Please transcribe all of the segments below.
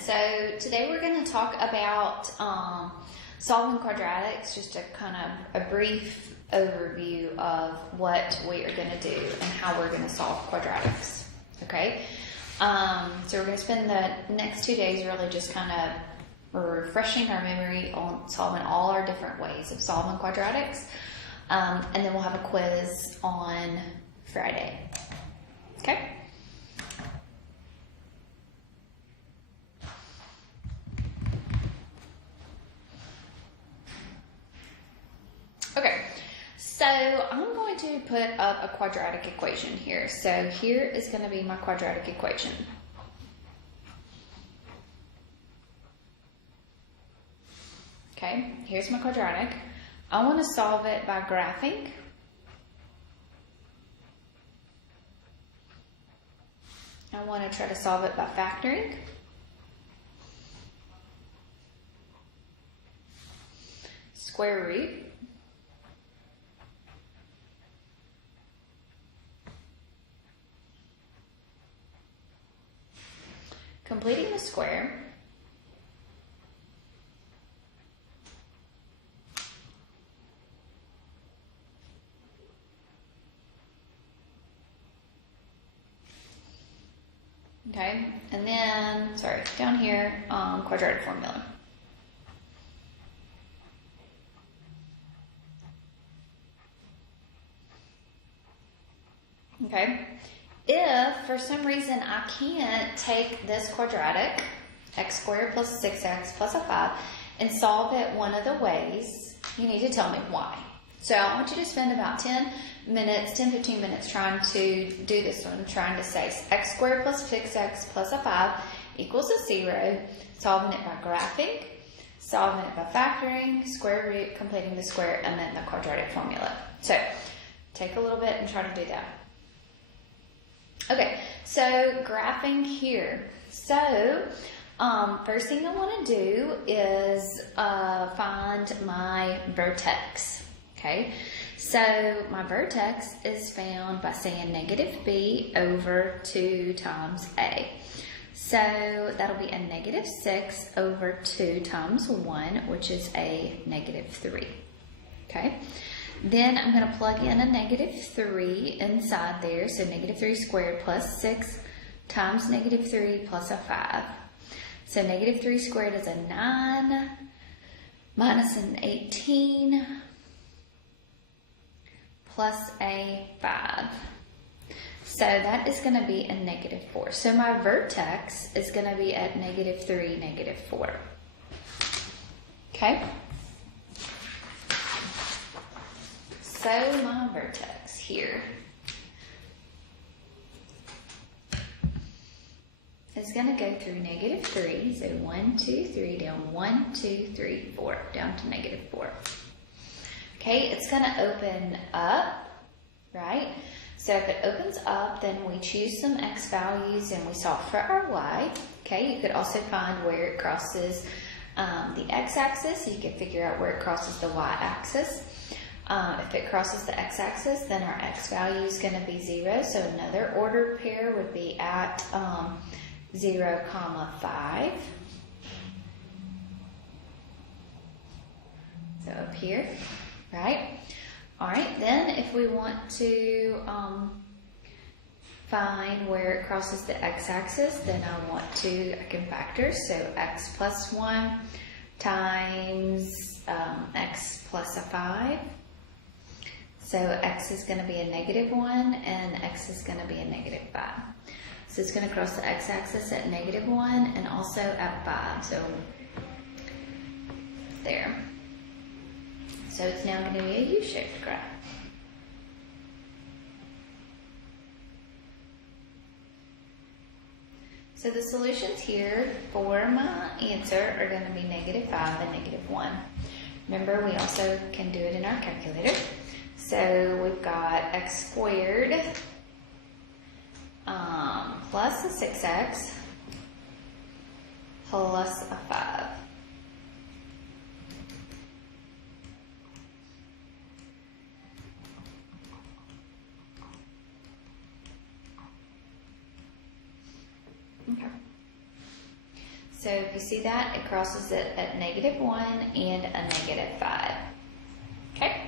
So today we're going to talk about solving quadratics, just a kind of a brief overview of what we are going to do and how we're going to solve quadratics. Okay, so we're going to spend the next 2 days really just kind of refreshing our memory on solving all our different ways of solving quadratics, and then we'll have a quiz on Friday. Okay. Okay, so I'm going to put up a quadratic equation here. So here is going to be my quadratic equation. Okay, here's my quadratic. I want to solve it by graphing. I want to try to solve it by factoring. Square root. Completing the square. Okay, and then, sorry, down here, quadratic formula. Okay, if for some reason I can't take this quadratic, x squared plus 6x plus a 5, and solve it one of the ways, you need to tell me why. So I want you to spend about 10 minutes, 10-15 minutes trying to do this one, trying to say x squared plus 6x plus a 5 equals a 0, solving it by graphing, solving it by factoring, square root, completing the square, and then the quadratic formula. So take a little bit and try to do that. Okay, so graphing here. So first thing I want to do is find my vertex. Okay, so my vertex is found by saying negative b over 2 times a. So that'll be a negative 6 over 2 times 1, which is a negative 3. Okay, then I'm going to plug in a negative 3 inside there. So negative 3 squared plus 6 times negative 3 plus a 5. So negative 3 squared is a 9 minus an 18 plus a 5. So that is going to be a negative 4. So my vertex is going to be at negative 3, negative 4. Okay? So my vertex here is going to go through negative 3. So 1, 2, 3, down 1, 2, 3, 4, down to negative 4. Okay, it's going to open up, right? So if it opens up, then we choose some x values and we solve for our y. Okay, you could also find where it crosses the x-axis. You can figure out where it crosses the y-axis. If it crosses the x-axis, then our x value is going to be 0. So another ordered pair would be at 0, 5. So up here. Right? All right, then if we want to find where it crosses the x-axis, then I can factor. So x plus 1 times x plus a 5. So x is going to be a negative 1 and x is going to be a negative 5. So it's going to cross the x-axis at negative 1 and also at 5. So there. So it's now going to be a U-shaped graph. So the solutions here for my answer are going to be negative 5 and negative 1. Remember, we also can do it in our calculator. So we've got x squared plus a 6x plus a 5. Okay. So if you see that, it crosses it at -1 and a -5. Okay?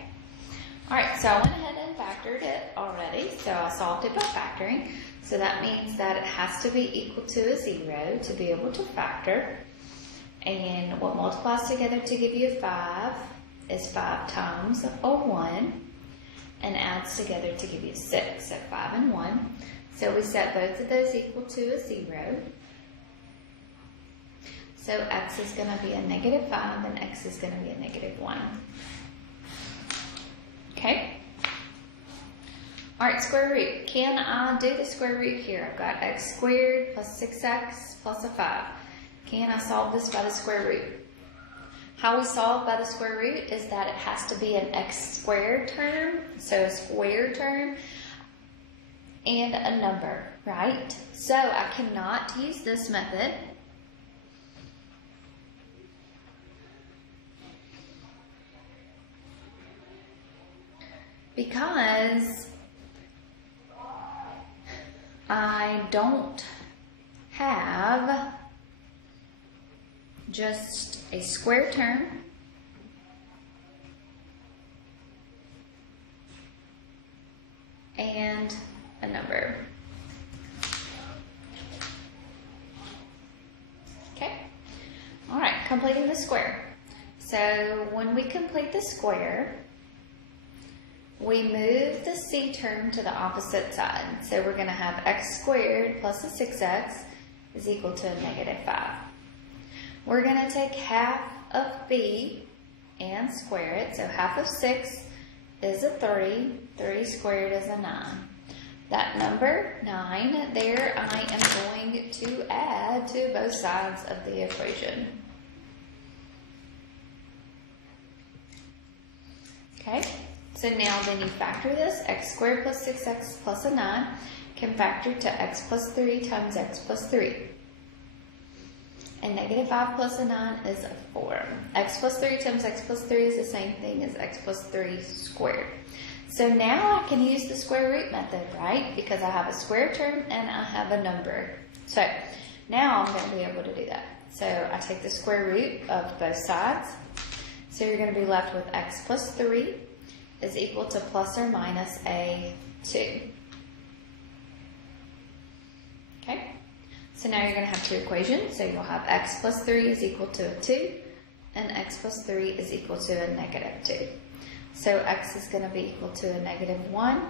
Alright, so I went ahead and factored it already. So I solved it by factoring. So that means that it has to be equal to a 0 to be able to factor. And what multiplies together to give you a 5 is 5 times a 1 and adds together to give you 6. So 5 and 1. So we set both of those equal to a 0. So x is going to be a -5 and x is going to be a -1. Okay? Alright, square root. Can I do the square root here? I've got x squared plus 6x plus a 5. Can I solve this by the square root? How we solve by the square root is that it has to be an x squared term, so a square term, and a number, right? So I cannot use this method because I don't have just a square term and a number. Okay? All right, completing the square. So when we complete the square, we move the c term to the opposite side. So we're going to have x squared plus a 6x is equal to a -5. We're going to take half of b and square it. So half of 6 is a 3. 3 squared is a 9. That number, 9, there I am going to add to both sides of the equation. Okay, so now then you factor this. X squared plus 6x plus a 9 can factor to x plus 3 times x plus 3. And -5 plus a 9 is a 4. X plus 3 times x plus 3 is the same thing as x plus 3 squared. So now I can use the square root method, right? Because I have a square term and I have a number. So now I'm going to be able to do that. So I take the square root of both sides. So you're going to be left with x plus 3 is equal to plus or minus a 2. Okay? So now you're going to have two equations. So you'll have x plus 3 is equal to a 2 and x plus 3 is equal to a -2. So x is going to be equal to a -1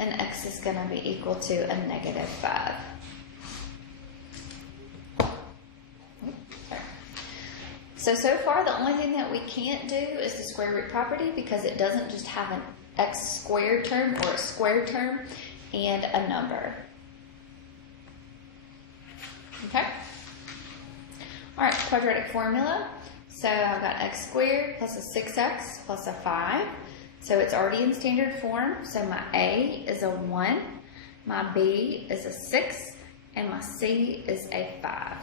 and x is going to be equal to a -5. So far the only thing that we can't do is the square root property because it doesn't just have an x squared term or a square term and a number. Okay? Alright, quadratic formula. So I've got x squared plus a 6x plus a 5. So it's already in standard form. So my a is a 1, my b is a 6, and my c is a 5.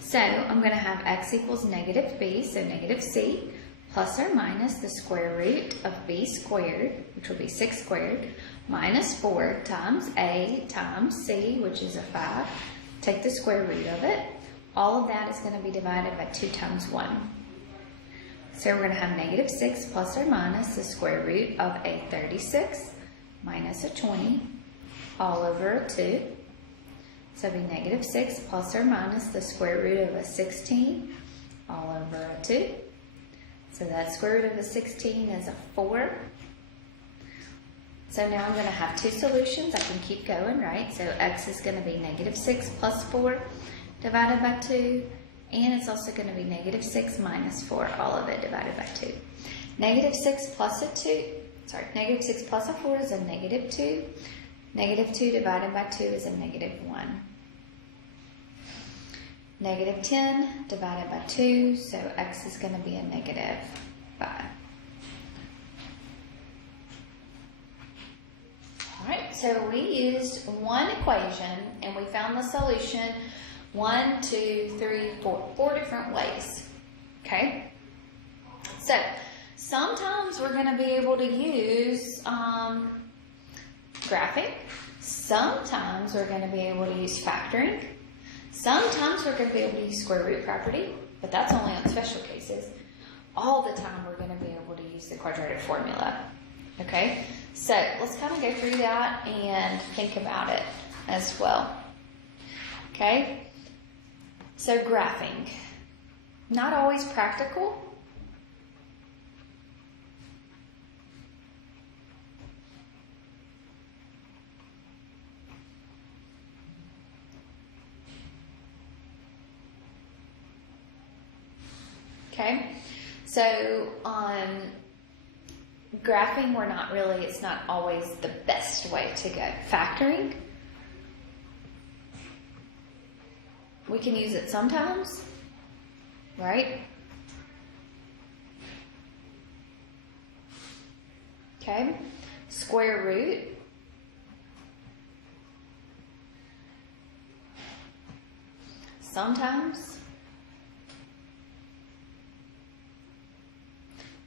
So I'm going to have x equals -b, so -c, plus or minus the square root of b squared, which will be 6 squared, minus 4 times a times c, which is a 5. Take the square root of it. All of that is going to be divided by 2 times 1. So we're going to have -6 plus or minus the square root of a 36 minus a 20 all over a 2. So it'll be -6 plus or minus the square root of a 16 all over a 2. So that square root of a 16 is a 4. So now I'm going to have two solutions. I can keep going, right? So x is going to be -6 plus 4 divided by 2. And it's also going to be -6 minus 4, all of it divided by 2. -6 plus a 2, -6 plus a 4 is a -2. -2 divided by 2 is a -1. -10 divided by 2, so x is going to be a -5. Alright, so we used one equation and we found the solution 1, 2, 3, 4. 4 different ways. Okay? So, sometimes we're going to be able to use graphing. Sometimes we're going to be able to use factoring. Sometimes we're going to be able to use square root property, but that's only on special cases. All the time we're going to be able to use the quadratic formula. Okay, so let's kind of go through that and think about it as well. Okay, so graphing, not always practical. Okay, so graphing, it's not always the best way to go. Factoring, we can use it sometimes, right? Okay, square root, sometimes.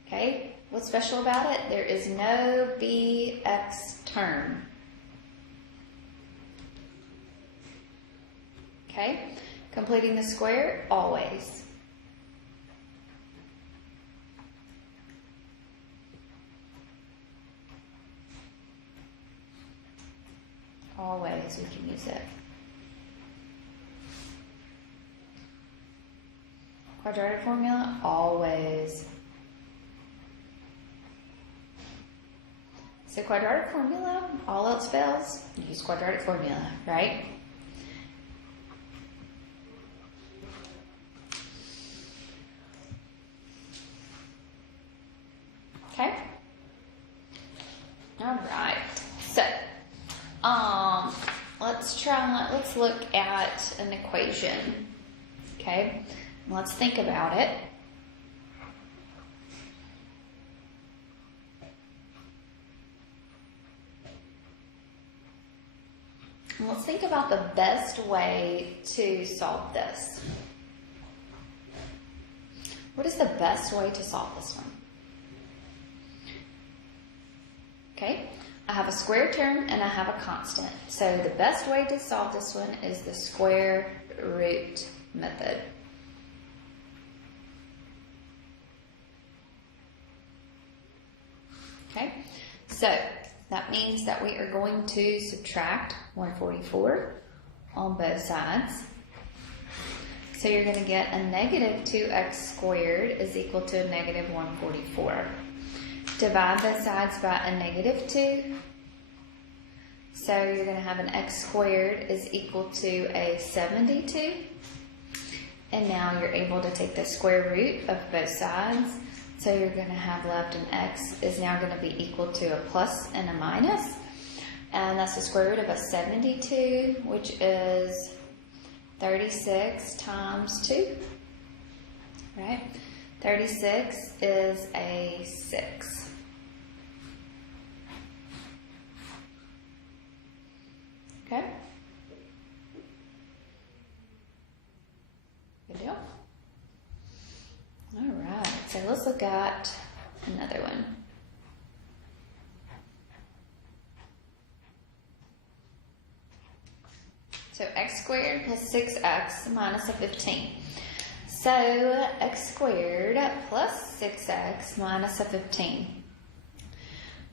Okay, what's special about it? There is no BX term. Okay, completing the square, always. Always we can use it. Quadratic formula, always. So quadratic formula, all else fails, use quadratic formula, right? Okay. All right. So, let's look at an equation. Okay. Let's think about it. Let's think about the best way to solve this. What is the best way to solve this one? Okay, I have a square term and I have a constant. So the best way to solve this one is the square root method. Okay, so that means that we are going to subtract 144 on both sides. So you're going to get a negative 2x squared is equal to a negative 144. Divide both sides by a negative 2. So you're going to have an x squared is equal to a 72. And now you're able to take the square root of both sides. So you're going to have left an x is now going to be equal to a plus and a minus. And that's the square root of a 72, which is 36 times 2. Right? 36 is a 6. Okay? Good deal? All right, so let's look at another one. So x squared plus 6x minus a 15. So x squared plus 6x minus a 15.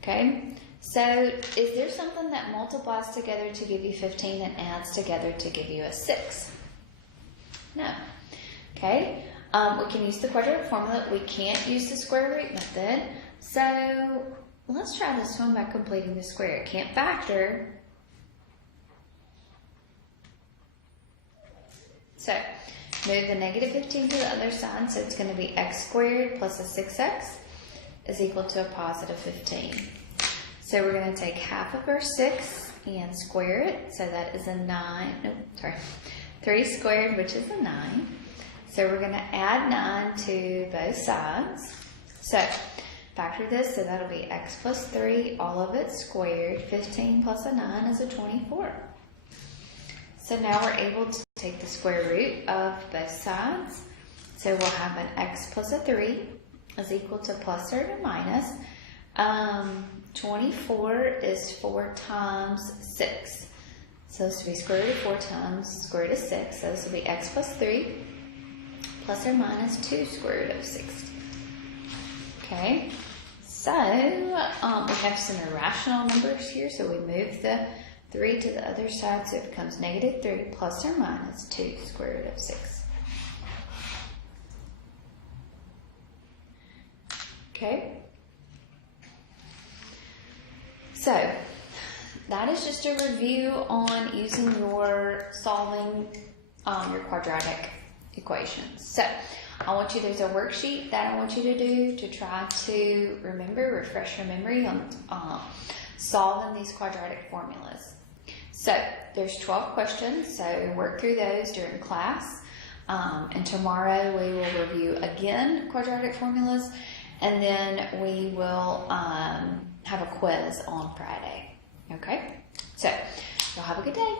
Okay, so is there something that multiplies together to give you 15 and adds together to give you a 6? No. Okay. We can use the quadratic formula. We can't use the square root method. So let's try this one by completing the square. It can't factor. So move the negative 15 to the other side. So it's going to be x squared plus a 6x is equal to a positive 15. So we're going to take half of our 6 and square it. So that is a 3 squared, which is a 9. So we're going to add 9 to both sides. So factor this, so that'll be x plus 3, all of it squared. 15 plus a 9 is a 24. So now we're able to take the square root of both sides. So we'll have an x plus a 3 is equal to plus or to minus. 24 is 4 times 6. So this will be square root of 4 times square root of 6. So this will be x plus 3 plus or minus 2 square root of 6. Okay, so we have some irrational numbers here, so we move the 3 to the other side, so it becomes negative 3 plus or minus 2 square root of 6. Okay, so that is just a review on using your solving your quadratic equations. So I want you, there's a worksheet that I want you to do to try to refresh your memory on solving these quadratic formulas. So there's 12 questions, so work through those during class. And tomorrow we will review again quadratic formulas, and then we will have a quiz on Friday. Okay? So, y'all have a good day.